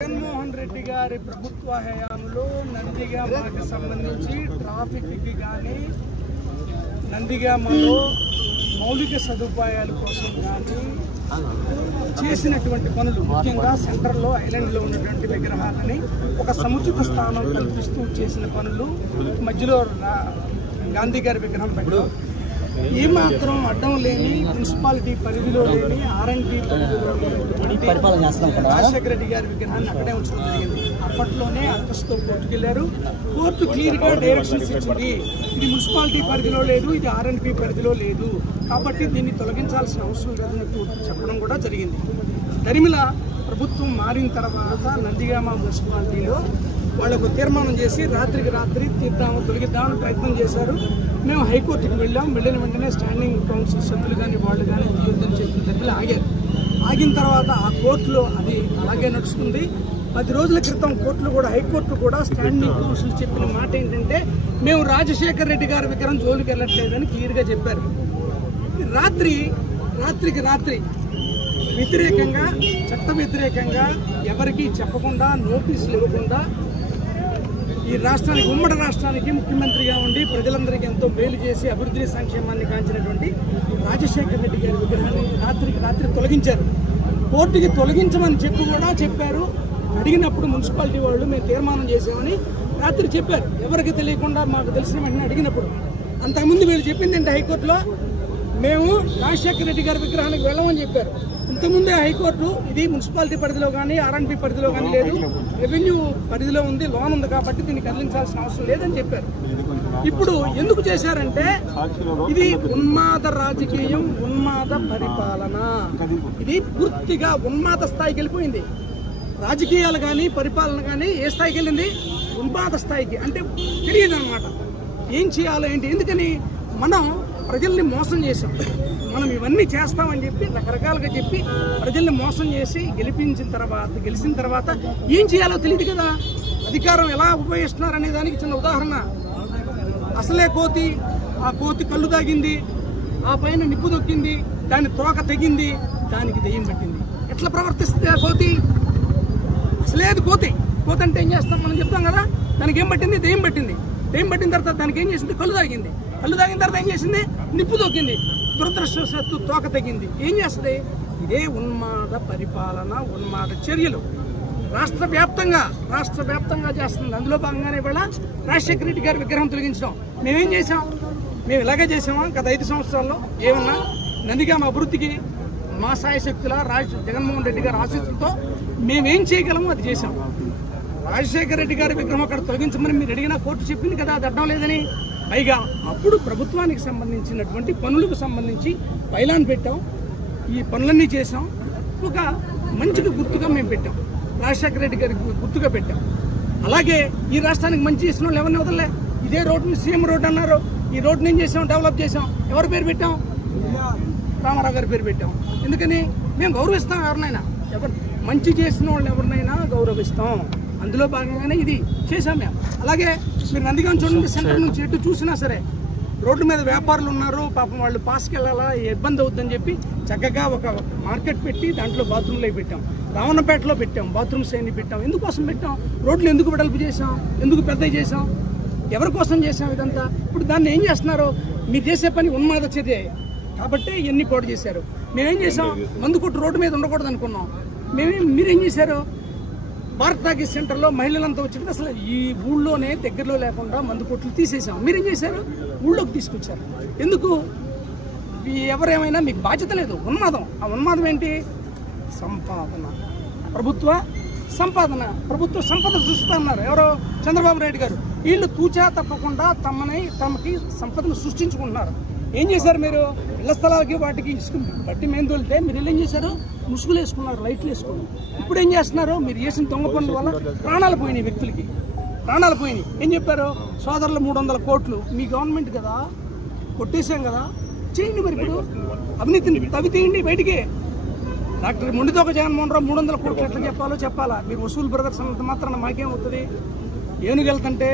జగన్మోహన్ రెడ్డి గారి ప్రభుత్వ హయాంలో నందిగామకి సంబంధించి ట్రాఫిక్కి కానీ నందిగామలో మౌలిక సదుపాయాల కోసం కానీ చేసినటువంటి పనులు, ముఖ్యంగా సెంటర్లో ఐలాండ్లో ఉన్నటువంటి విగ్రహాలని ఒక సముచిత స్థానం కల్పిస్తూ చేసిన పనులు, మధ్యలో గాంధీ గారి విగ్రహం పెట్టడం, ఏమాత్రం అడ్డం లేని మున్సిపాలిటీ పరిధిలో లేని R&B రాజశేఖర రెడ్డి గారి విగ్రహాన్ని అక్కడే ఉంచడం జరిగింది. అప్పట్లోనే అరెస్ట్తో కోర్టుకు వెళ్ళారు. కోర్టు క్లియర్గా డైరెక్షన్స్ ఇచ్చింది, ఇది మున్సిపాలిటీ పరిధిలో లేదు, ఇది R&B పరిధిలో లేదు, కాబట్టి దీన్ని తొలగించాల్సిన అవసరం లేదని చెప్పడం కూడా జరిగింది. దరిమిల ప్రభుత్వం మారిన తర్వాత నందిగామ మున్సిపాలిటీలో వాళ్ళకు తీర్మానం చేసి రాత్రికి రాత్రి తొలగిద్దామని ప్రయత్నం చేశారు. మేము హైకోర్టుకి వెళ్ళాం. వెళ్ళిన వెంటనే స్టాండింగ్ కౌన్సిల్ సభ్యులు కానీ వాళ్ళు కానీ తీయొద్దని చెప్పిన దగ్గర ఆగారు. ఆగిన తర్వాత ఆ కోర్టులో అది అలాగే నడుస్తుంది. 10 రోజుల క్రితం కోర్టులో కూడా, హైకోర్టు కూడా స్టాండింగ్ కౌన్సిల్ చెప్పిన మాట ఏంటంటే, మేము రాజశేఖర రెడ్డి గారి విగ్రహం జోలికి వెళ్ళట్లేదని క్లియర్గా చెప్పారు. రాత్రికి రాత్రి వ్యతిరేకంగా, చట్ట వ్యతిరేకంగా, ఎవరికి చెప్పకుండా, నోటీసులు ఇవ్వకుండా ఈ రాష్ట్రానికి, ఉమ్మడి రాష్ట్రానికి ముఖ్యమంత్రిగా ఉండి ప్రజలందరికీ ఎంతో మేలు చేసి అభివృద్ధి సంక్షేమాన్ని కాంచినటువంటి రాజశేఖర రెడ్డి గారి విగ్రహాన్ని రాత్రికి రాత్రి తొలగించారు. కోర్టుకి తొలగించమని చెప్పి కూడా చెప్పారు. అడిగినప్పుడు మున్సిపాలిటీ వాళ్ళు మేము తీర్మానం చేసామని రాత్రి చెప్పారు. ఎవరికి తెలియకుండా మాకు తెలిసిన వెంటనే అడిగినప్పుడు. అంతకుముందు వీళ్ళు చెప్పింది ఏంటి, హైకోర్టులో మేము రాజశేఖర రెడ్డి గారి విగ్రహానికి వెళ్ళమని చెప్పారు. ఇంతకుముందే హైకోర్టు ఇది మున్సిపాలిటీ పరిధిలో కానీ R&B పరిధిలో కానీ లేదు, రెవెన్యూ పరిధిలో ఉంది, లోన్ ఉంది, కాబట్టి దీన్ని కదిలించాల్సిన అవసరం లేదని చెప్పారు. ఇప్పుడు ఎందుకు చేశారంటే, ఇది ఉన్మాద రాజకీయం, ఉన్మాద పరిపాలన, ఇది పూర్తిగా ఉన్మాద స్థాయికి వెళ్ళిపోయింది. రాజకీయాలు కానీ పరిపాలన కానీ ఏ స్థాయికి వెళ్ళింది, ఉన్మాద స్థాయికి. అంటే తెలియదు అన్నమాట ఏం చేయాలో ఏంటి. ఎందుకని మనం ప్రజల్ని మోసం చేసాం, మనం ఇవన్నీ చేస్తామని చెప్పి రకరకాలుగా చెప్పి ప్రజల్ని మోసం చేసి గెలిచిన తర్వాత ఏం చేయాలో తెలియదు కదా. అధికారం ఎలా ఉపయోగిస్తున్నారనే దానికి చిన్న ఉదాహరణ. అసలే కోతి, ఆ కోతి కళ్ళు తాగింది, ఆ పైన నిప్పు దొక్కింది, దాని తోక తెగింది, దానికి దెయ్యం పట్టింది. ఎట్లా ప్రవర్తిస్తుంది ఆ కోతి? అసలేదు కోతి. కోతి అంటే ఏం చేస్తాం మనం చెప్తాం కదా. దానికి ఏం పట్టింది? దెయ్యం పట్టింది. దెయ్యం పట్టిన తర్వాత దానికి ఏం చేసింది? కళ్ళు తాగింది. కళ్ళు తాగిన తర్వాత ఏం చేసింది? నిప్పు దొక్కింది. దురదృష్టవశాత్తు తోక తెగింది. ఏం చేస్తుంది? ఇదే ఉన్మాద పరిపాలన, ఉన్మాద చర్యలు రాష్ట్ర వ్యాప్తంగా చేస్తుంది. అందులో భాగంగానే ఇవాళ రాజశేఖర రెడ్డి గారి విగ్రహం తొలగించడం. మేమేం చేసాం? మేము ఇలాగే చేసామా గత 5 సంవత్సరాల్లో? ఏమన్నా నందిగామ అభివృద్ధికి మా సాయశక్తుల జగన్మోహన్ రెడ్డి గారి ఆశీస్సులతో మేమేం చేయగలమో అది చేసాం. రాజశేఖర రెడ్డి గారి విగ్రహం అక్కడ తొలగించమని మీరు అడిగినా కోర్టు చెప్పింది కదా అది అడ్డం లేదని. పైగా అప్పుడు ప్రభుత్వానికి సంబంధించినటువంటి పనులకు సంబంధించి పైలాన్ పెట్టాం, ఈ పనులన్నీ చేసాం. ఒక మంచిగా గుర్తుగా మేము పెట్టాం, రాజశేఖర రెడ్డి గారికి గుర్తుగా పెట్టాం. అలాగే ఈ రాష్ట్రానికి మంచి చేసిన వాళ్ళు ఎవరిని వదలలే. ఇదే రోడ్డుని సీఎం రోడ్డు అన్నారు. ఈ రోడ్డుని ఏం చేసాం? డెవలప్ చేసాం. ఎవరి పేరు పెట్టాం? రామారావు గారి పేరు పెట్టాం. ఎందుకని? మేము గౌరవిస్తాం ఎవరినైనా, మంచి చేసిన వాళ్ళని ఎవరినైనా గౌరవిస్తాం. అందులో భాగంగానే ఇది చేసాం మేము. అలాగే మీరు నందిగామ చూడండి, సెంటర్ నుంచి ఎటు చూసినా సరే రోడ్డు మీద వ్యాపారులు ఉన్నారు, పాపం వాళ్ళు పాస్కి వెళ్ళాలా, ఇబ్బంది అవుతుందని చెప్పి చక్కగా ఒక మార్కెట్ పెట్టి దాంట్లో బాత్రూమ్లు అవి పెట్టాం. రావణపేటలో పెట్టాం, బాత్రూమ్స్ అన్ని పెట్టాం. ఎందుకోసం పెట్టాం? రోడ్లు ఎందుకు వెడల్పు చేసాం, ఎందుకు పెద్దవి చేసాం, ఎవరి కోసం చేసాం ఇదంతా? ఇప్పుడు దాన్ని ఏం చేస్తున్నారు? మీరు చేసే పని ఉన్మాద చర్య కాబట్టి ఇవన్నీ పాడు చేశారు. మేమేం చేసాం? మందు కొట్టు రోడ్డు మీద ఉండకూడదు అనుకున్నాం. మీరేం చేశారు? భారత్ టాకీస్ సెంటర్లో మహిళలంతా వచ్చింది. అసలు ఈ ఊళ్ళోనే దగ్గరలో లేకుండా మందు కొట్లు తీసేసాం. మీరేం చేశారు? ఊళ్ళోకి తీసుకొచ్చారు. ఎందుకు? ఎవరేమైనా మీకు బాధ్యత లేదు. ఉన్మాదం. ఆ ఉన్మాదం ఏంటి? సంపాదన, ప్రభుత్వ సంపాదన, ప్రభుత్వ సంపద సృష్టిస్తున్నారు. ఎవరో చంద్రబాబు నాయుడు గారు. వీళ్ళు తూచా తప్పకుండా తమకి సంపదను సృష్టించుకుంటున్నారు. ఏం చేశారు మీరు? ఇళ్ల స్థలాలకి వాటికి ఇసుక బట్టి మేము తోలితే మీరు ఏం చేశారు? ముసుగులు వేసుకున్నారు, లైట్లు వేసుకున్నారు. ఇప్పుడు ఏం చేస్తున్నారు? మీరు చేసిన దొంగ పనుల వల్ల ప్రాణాలు పోయినాయి, వ్యక్తులకి ప్రాణాలు పోయినాయి. ఏం చెప్పారు? సోదరులు 300 కోట్లు మీ గవర్నమెంట్ కదా, కొట్టేసాం కదా, చేయండి. మరి ఇప్పుడు అవినీతిని తవి తీయండి బయటికి. డాక్టర్ మొండితోక జగన్మోహన్ రావు 300 కోట్లు ఎట్లా చెప్పాలా? మీరు వసూలు బ్రదర్స్ అంత మాత్రాన మాకేమవుతుంది? ఏనుగెళ్తుంటే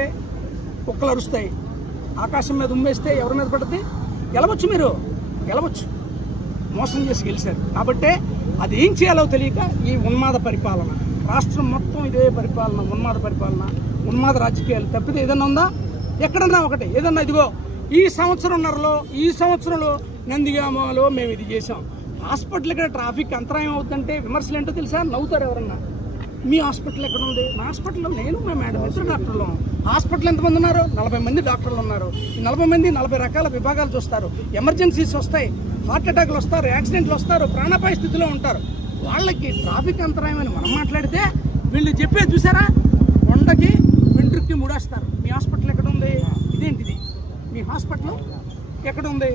కుక్కలు అరుస్తాయి, ఆకాశం మీద ఉమ్మేస్తే ఎవరి మీద పడుతుంది? గెలవచ్చు, మీరు గెలవచ్చు. మోసం చేసి గెలిచారు. కాబట్టే అది ఏం చేయాలో తెలియక ఈ ఉన్మాద పరిపాలన, రాష్ట్రం మొత్తం ఇదే పరిపాలన, ఉన్మాద పరిపాలన, ఉన్మాద రాజకీయాలు తప్పితే ఏదన్నా ఉందా? ఎక్కడన్నా ఒకటి ఏదన్నా ఇదిగో ఈ సంవత్సరంలో నందిగామలో మేము ఇది చేసాం, హాస్పిటల్ ఇక్కడ ట్రాఫిక్ అంతరాయం అవుతుందంటే విమర్శలు ఏంటో తెలుసా? నవ్వుతారు ఎవరన్నా. మీ హాస్పిటల్ ఎక్కడ ఉంది? మా హాస్పిటల్లో నేను మా మేడం ఇద్దరు డాక్టర్లు. హాస్పిటల్ ఎంతమంది ఉన్నారు? 40 మంది డాక్టర్లు ఉన్నారు. ఈ 40 మంది 40 రకాల విభాగాలు చూస్తారు. ఎమర్జెన్సీస్ వస్తాయి, హార్ట్ అటాక్లు వస్తారు, యాక్సిడెంట్లు వస్తారు, ప్రాణాపాయ స్థితిలో ఉంటారు. వాళ్ళకి ట్రాఫిక్ అంతరాయం అని మనం మాట్లాడితే వీళ్ళు చెప్పేది చూసారా? కొండకి వెంట్రుక్కి ముడేస్తారు. మీ హాస్పిటల్ ఎక్కడ ఉంది? ఇదేంటిది? మీ హాస్పిటల్ ఎక్కడ ఉంది?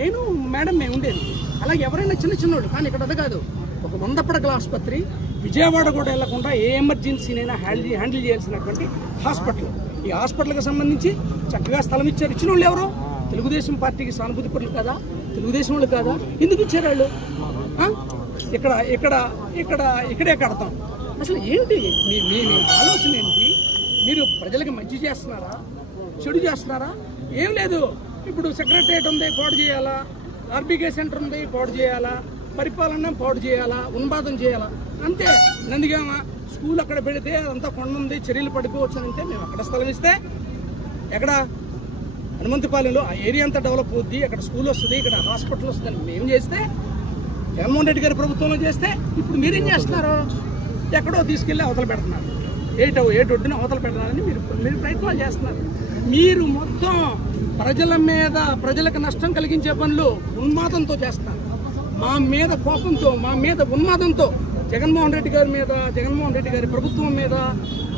నేను మేడం మేము ఉండేది. అలాగే ఎవరైనా చిన్నోళ్ళు, కానీ ఇక్కడ అది కాదు. ఒక 100 పడకల ఆసుపత్రి, విజయవాడ కూడా వెళ్లకుండా ఏ ఎమర్జెన్సీనైనా హ్యాండిల్ చేయాల్సినటువంటి హాస్పిటల్. ఈ హాస్పిటల్కి సంబంధించి చక్కగా స్థలం ఇచ్చారు. ఇచ్చిన వాళ్ళు ఎవరు? తెలుగుదేశం పార్టీకి సానుభూతి పరులు కాదా? తెలుగుదేశం వాళ్ళు కాదా? ఎందుకు ఇచ్చారు వాళ్ళు? ఇక్కడే కడతాం. అసలు ఏంటి మీ ఆలోచన ఏంటి? మీరు ప్రజలకు మంచి చేస్తున్నారా, చెడు చేస్తున్నారా? ఏం లేదు. ఇప్పుడు సెక్రటరియట్ ఉంది, పాడు చేయాలా? ఆర్బీకే సెంటర్ ఉంది, పాడు చేయాలా? పరిపాలన పాడు చేయాలా? ఉన్మాదం చేయాలా? అంతే. నందిగామ స్కూల్ అక్కడ పెడితే అదంతా కొండ ఉంది, చర్యలు పడిపోవచ్చునంటే మేము అక్కడ స్థలం ఇస్తే, ఎక్కడ హనుమంతపాలెంలో ఆ ఏరియా అంతా డెవలప్ అవుద్ది, అక్కడ స్కూల్ వస్తుంది, ఇక్కడ హాస్పిటల్ వస్తుందని మేము చేస్తే, జగన్మోహన్ రెడ్డి గారి ప్రభుత్వంలో చేస్తే, ఇప్పుడు మీరేం చేస్తున్నారు? ఎక్కడో తీసుకెళ్ళి అవతల పెడుతున్నారు. ఏటొడ్డున అవతల పెట్టాలని మీరు ప్రయత్నాలు చేస్తున్నారు. మీరు మొత్తం ప్రజలకు నష్టం కలిగించే పనులు ఉన్మాదంతో చేస్తున్నారు. మా మీద కోపంతో, మా మీద ఉన్మాదంతో, జగన్మోహన్ రెడ్డి గారి ప్రభుత్వం మీద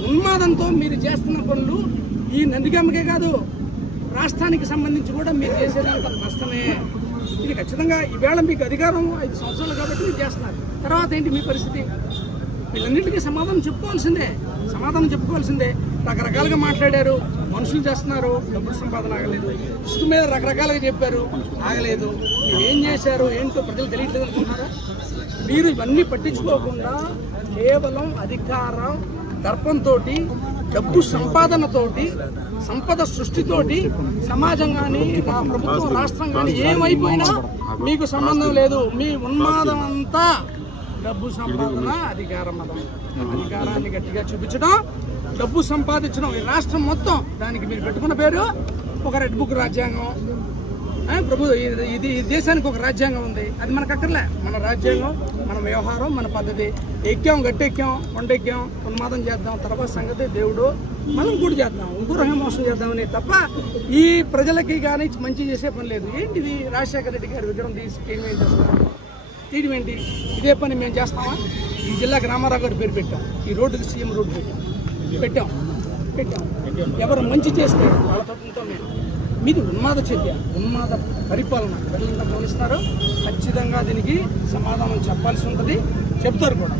ఉన్మాదంతో మీరు చేస్తున్న పనులు ఈ నందిగామకే కాదు, రాష్ట్రానికి సంబంధించి కూడా మీరు చేసేదంతా నష్టమే. ఇది ఖచ్చితంగా ఈవేళ మీకు అధికారం 5 సంవత్సరాలు కాబట్టి మీరు చేస్తున్నారు. తర్వాత ఏంటి మీ పరిస్థితి? వీళ్ళన్నింటికీ సమాధానం చెప్పుకోవాల్సిందే. రకరకాలుగా మాట్లాడారు, మనుషులు చేస్తున్నారు, డబ్బులు సంపాదన ఆగలేదు. ఇసుక మీద రకరకాలుగా చెప్పారు, ఆగలేదు. మీరు ఏం చేశారు ఏంటో ప్రజలు తెలియట్లేదు అనుకుంటున్నారా? మీరు ఇవన్నీ పట్టించుకోకుండా కేవలం అధికారం, దర్పంతో, డబ్బు సంపాదనతోటి, సంపద సృష్టితోటి సమాజం కానీ, ప్రభుత్వం, రాష్ట్రం కానీ ఏమైపోయినా మీకు సంబంధం లేదు. మీ ఉన్మాదం అంతా డబ్బు సంపాదన, అధికారం మతం. అధికారాన్ని గట్టిగా చూపించడం, డబ్బు సంపాదించడం. ఈ రాష్ట్రం మొత్తం దానికి మీరు పెట్టుకున్న పేరు ఒక రెడ్ బుక్ రాజ్యాంగం. ఇది దేశానికి ఒక రాజ్యాంగం ఉంది, అది మనకు అక్కర్లే. మన రాజ్యాంగం, మన వ్యవహారం, మన పద్ధతి. గట్టెక్కాం, కొండెక్కాం, ఉన్మాదం చేద్దాం, తర్వాత సంగతి దేవుడు మనం కూడా చేద్దాం, ఇంకో మోసం చేద్దామని తప్ప ఈ ప్రజలకి కానీ మంచి చేసే పని లేదు. ఏంటిది? రాజశేఖర రెడ్డి గారి విగ్రహం తీయడం ఏంటి? ఇదే పని మేము చేస్తామా? ఈ జిల్లాకి రామారావు గారి పేరు పెట్టాం, ఈ రోడ్డుకి సీఎం రోడ్డు పెట్టాం. ఎవరు మంచి చేస్తే వాళ్ళ తప్పుతో మేము. మీది ఉన్మాద చర్య, ఉన్మాద పరిపాలన ప్రజలంతా గమనిస్తున్నారు. ఖచ్చితంగా దీనికి సమాధానం చెప్పాల్సి ఉంటుంది, చెప్తారు కూడా.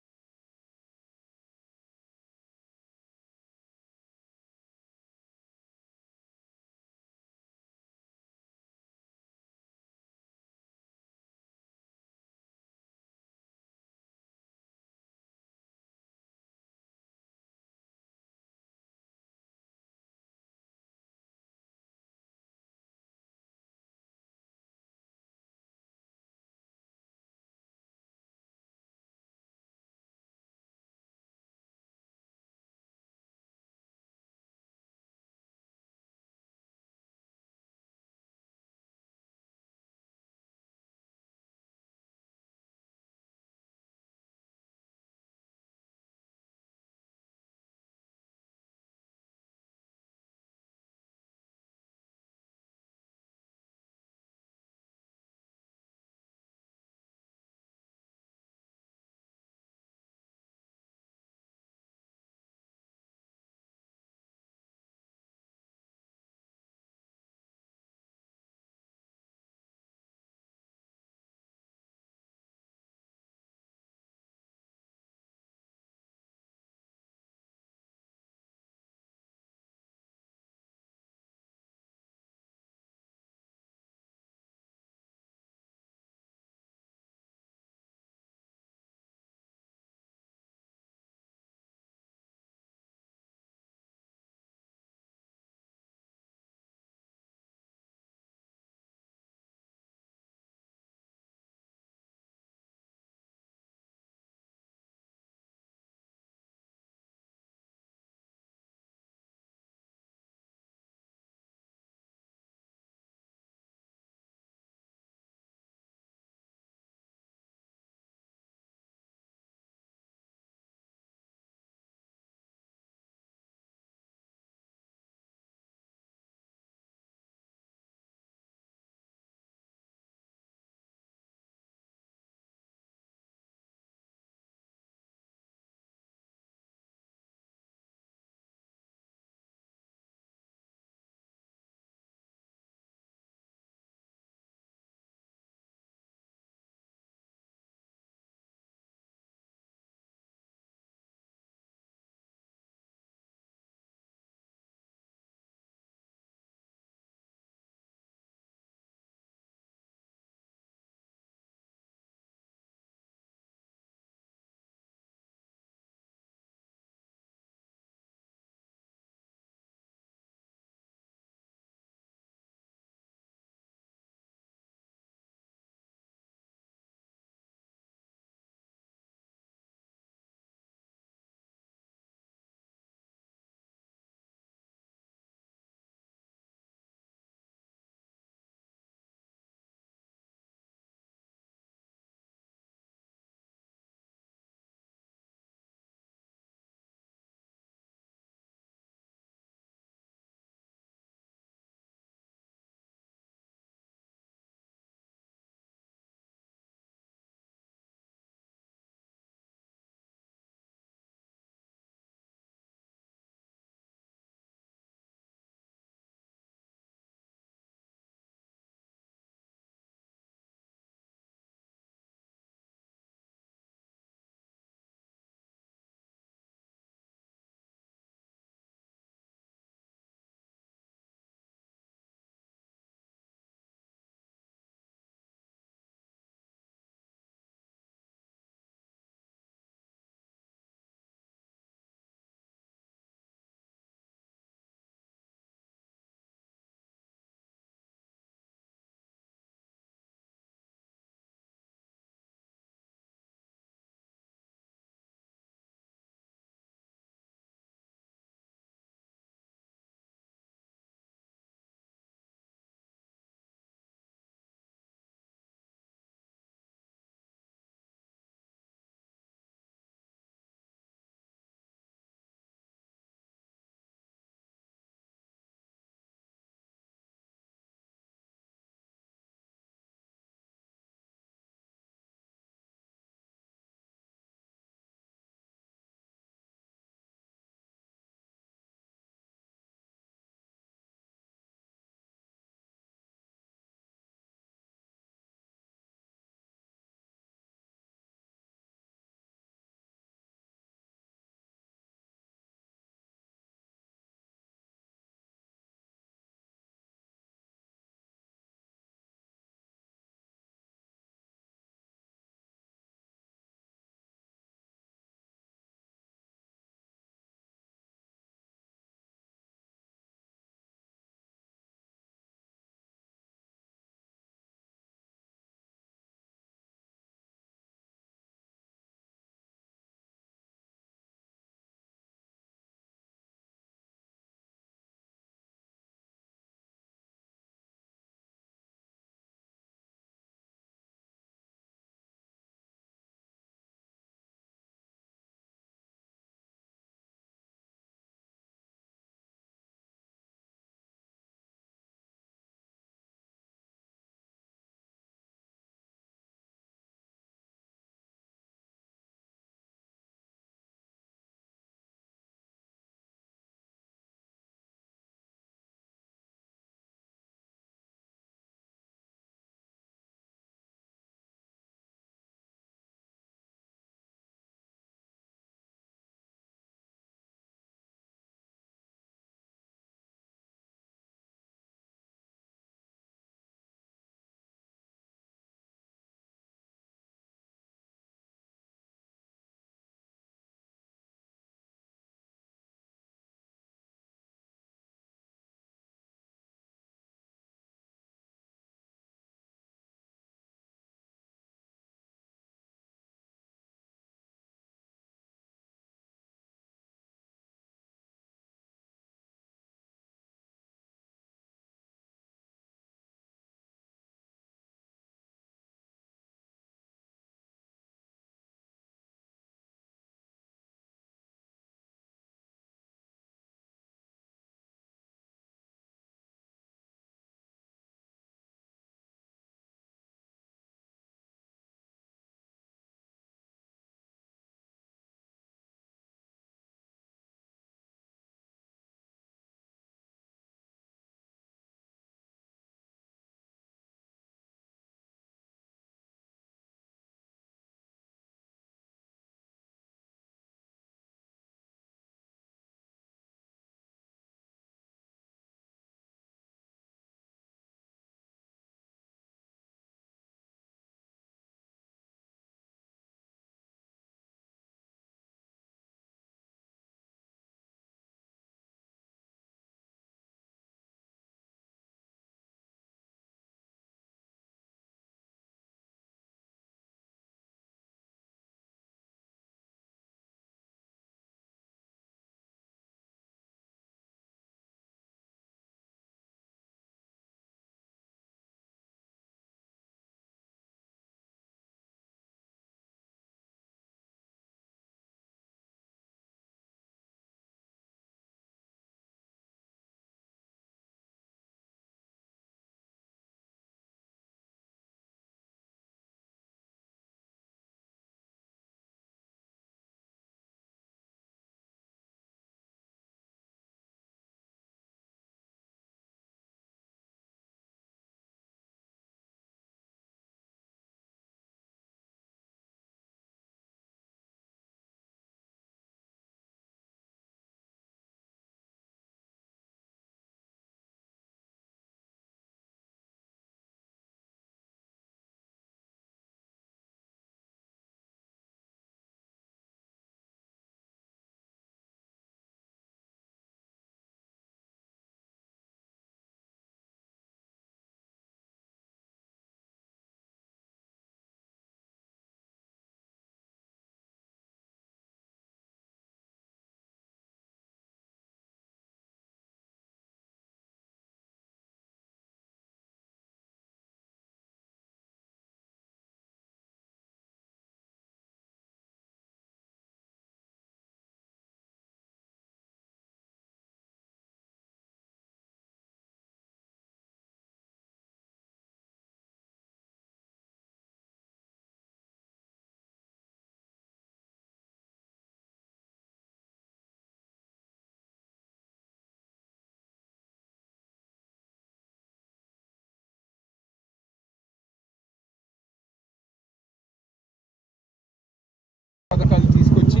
పథకాలు తీసుకొచ్చి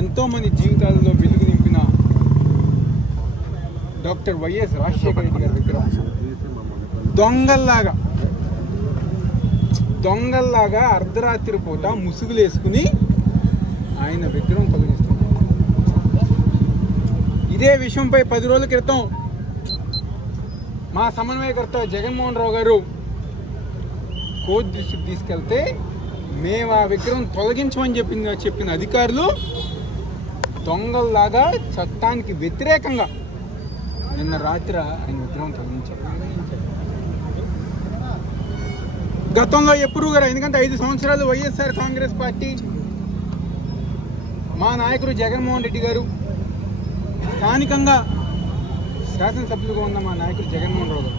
ఎంతోమంది జీవితాలలో వెలుగు నింపిన డాక్టర్ వైఎస్ రాజశేఖర రెడ్డి గారి విగ్రహం దొంగల్లాగా అర్ధరాత్రి పూట ముసుగులు వేసుకుని ఆయన విగ్రహం తొలగిస్తున్నారు. ఇదే విషయంపై 10 రోజుల క్రితం మా సమన్వయకర్త జగన్మోహన్ రావు గారు కోర్టు దృష్టికి తీసుకెళ్తే మేము ఆ విగ్రహం తొలగించమని చెప్పిన అధికారులు దొంగల్లాగా చట్టానికి వ్యతిరేకంగా నిన్న రాత్రి ఆయన విగ్రహం తొలగించారు. గతంలో ఎప్పుడు గారు, ఎందుకంటే 5 సంవత్సరాలు వైఎస్ఆర్ కాంగ్రెస్ పార్టీ మా నాయకుడు జగన్మోహన్ రెడ్డి గారు, స్థానికంగా శాసనసభ్యులుగా ఉన్న మా నాయకుడు జగన్మోహన్ రావు గారు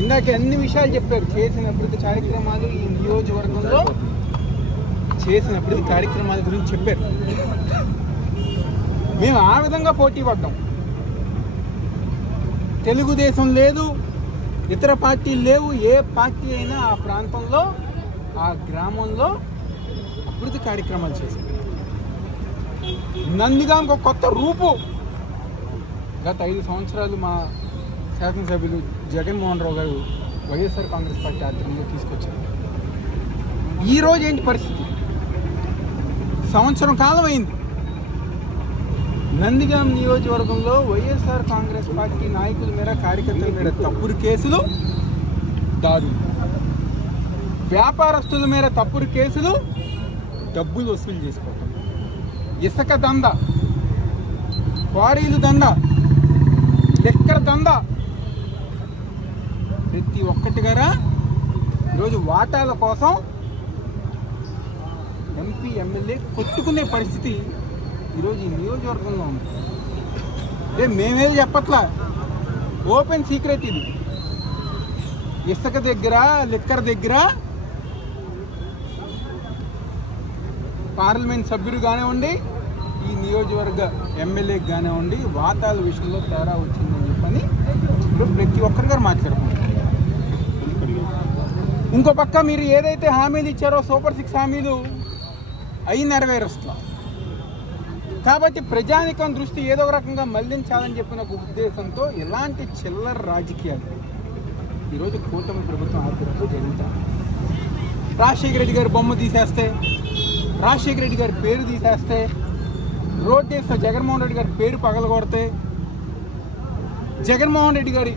ఇందాక అన్ని విషయాలు చెప్పారు. చేసిన అభివృద్ధి కార్యక్రమాలు, ఈ నియోజకవర్గంలో చేసిన అభివృద్ధి కార్యక్రమాల గురించి చెప్పారు. మేము ఆ విధంగా పోటీ పడ్డాం. తెలుగుదేశం లేదు, ఇతర పార్టీలు లేవు. ఏ పార్టీ అయినా ఆ ప్రాంతంలో, ఆ గ్రామంలో అభివృద్ధి కార్యక్రమాలు చేశారు. నందిగాంకి ఒక కొత్త రూపు గత 5 సంవత్సరాలు మా శాసనసభ్యులు జగన్మోహన్ రావు గారు వైఎస్ఆర్ కాంగ్రెస్ పార్టీ ఆధ్వర్యంలో తీసుకొచ్చారు. ఈరోజు ఏంటి పరిస్థితి? సంవత్సరం కాలం అయింది. నందిగాం నియోజకవర్గంలో వైఎస్ఆర్ కాంగ్రెస్ పార్టీ నాయకుల మీద, కార్యకర్తల మీద తప్పుడు కేసులు, దాడులు, వ్యాపారస్తుల మీద తప్పుడు కేసులు, డబ్బులు వసూలు చేసుకోవటం, ఇసుక దంద, క్వారీలు దంద, లెక్కర దంద, ప్రతి ఒక్కటి గారా ఈరోజు వాటాల కోసం ఎంపీ ఎమ్మెల్యే కొట్టుకునే పరిస్థితి ఈరోజు ఈ నియోజకవర్గంలో ఉంది. అదే మేమేది చెప్పట్లా, ఓపెన్ సీక్రెట్ ఇది. ఇసుక దగ్గర, లిక్కర్ దగ్గర పార్లమెంట్ సభ్యులు కానివ్వండి, ఈ నియోజకవర్గ ఎమ్మెల్యేకి కానివ్వండి, వాటాల విషయంలో తేడా వచ్చిందని చెప్పని ఇప్పుడు ప్రతి ఒక్కరి గారు మాట్లాడుకుంటారు. ఇంకో పక్క మీరు ఏదైతే హామీలు ఇచ్చారో సూపర్ 6 హామీలు అవి నెరవేరుస్తా. కాబట్టి ప్రజానికం దృష్టి ఏదో ఒక రకంగా మళ్లించాలని చెప్పిన ఒక ఉద్దేశంతో ఇలాంటి చిల్లర రాజకీయాలు ఈరోజు కూటమి ప్రభుత్వం ఆధ్వర్యంలో జరుగుతాయి. రాజశేఖర రెడ్డి గారి బొమ్మ తీసేస్తే, రాజశేఖర రెడ్డి గారి పేరు తీసేస్తే, రోడ్ వేస్తే జగన్మోహన్ రెడ్డి గారి పేరు పగలగొడితే, జగన్మోహన్ రెడ్డి గారి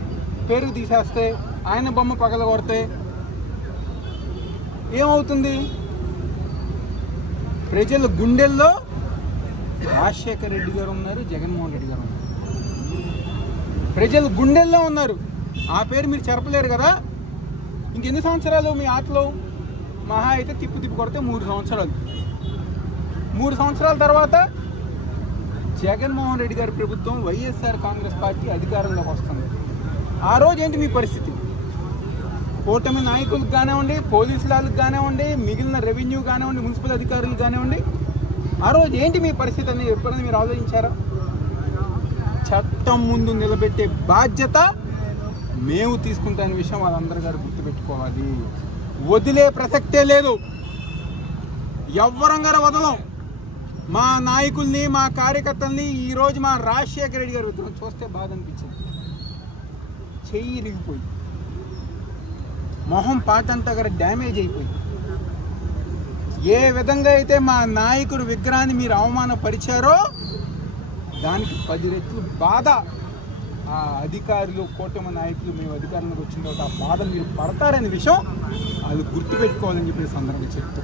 పేరు తీసేస్తే, ఆయన బొమ్మ పగలగొడితే ఏమవుతుంది? ప్రజల గుండెల్లో రాజశేఖర రెడ్డి గారు ఉన్నారు, జగన్మోహన్ రెడ్డి గారు ఉన్నారు. ప్రజలు గుండెల్లో ఉన్నారు. ఆ పేరు మీరు చెరపలేరు కదా. ఇంకెన్ని సంవత్సరాలు మీ ఆటలో? మహా అయితే తిప్పు కొడితే 3 సంవత్సరాలు. 3 సంవత్సరాల తర్వాత జగన్మోహన్ రెడ్డి గారి ప్రభుత్వం, వైఎస్ఆర్ కాంగ్రెస్ పార్టీ అధికారంలోకి వస్తుంది. ఆ రోజు ఏంటి మీ పరిస్థితి? కూటమి నాయకులకు కానివ్వండి, పోలీసుల వాళ్ళకి కానివ్వండి, మిగిలిన రెవెన్యూ కానివ్వండి, మున్సిపల్ అధికారులు కానివ్వండి, ఆ రోజు ఏంటి మీ పరిస్థితి అని ఎప్పుడైనా మీరు ఆలోచించారా? చట్టం ముందు నిలబెట్టే బాధ్యత మేము తీసుకుంటానే విషయం వాళ్ళందరూ గారు గుర్తుపెట్టుకోవాలి. వదిలే ప్రసక్తే లేదు. ఎవ్వరం గారు వదలం. మా నాయకుల్ని, మా కార్యకర్తల్ని ఈరోజు మా రాజశేఖర రెడ్డి గారి విగ్రహం చూస్తే బాధ అనిపించింది. చెయ్యి ఇరిగిపోయి, మొహం పాటంతా గారు డ్యామేజ్ అయిపోయింది. ఏ విధంగా అయితే మా నాయకుడు విగ్రహాన్ని మీరు అవమానపరిచారో దానికి 10 రెట్లు బాధ ఆ అధికారులు, కూటమి నాయకులు మేము అధికారంలోకి వచ్చిన తర్వాత ఆ బాధ మీరు పడతారనే విషయం వాళ్ళు గుర్తుపెట్టుకోవాలని చెప్పి సందర్భంగా చెప్తూ,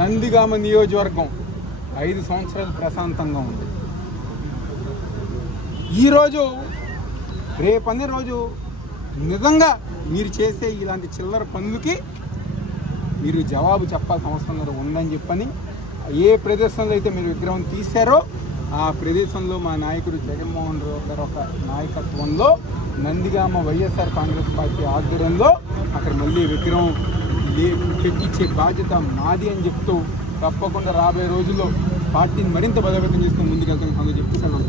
నందిగామ నియోజకవర్గం 5 సంవత్సరాలు ప్రశాంతంగా ఉంది. ఈరోజు రేపనే రోజు నిజంగా మీరు చేసే ఇలాంటి చిల్లర పనులకి మీరు జవాబు చెప్పాల్సిన అవసరం ఉందని చెప్పని, ఏ ప్రదేశంలో అయితే మీరు విగ్రహం తీశారో ఆ ప్రదేశంలో మా నాయకుడు జగన్మోహన్ రావు గారు ఒక నాయకత్వంలో నందిగామ వైఎస్ఆర్ కాంగ్రెస్ పార్టీ ఆధ్వర్యంలో అక్కడ మళ్ళీ విగ్రహం పెట్టించే బాధ్యత మాది అని చెప్తూ, తప్పకుండా రాబోయే రోజుల్లో పార్టీని మరింత బలోపేతం చేసుకుని ముందుకెళ్తామని చెప్తూ సెలవు.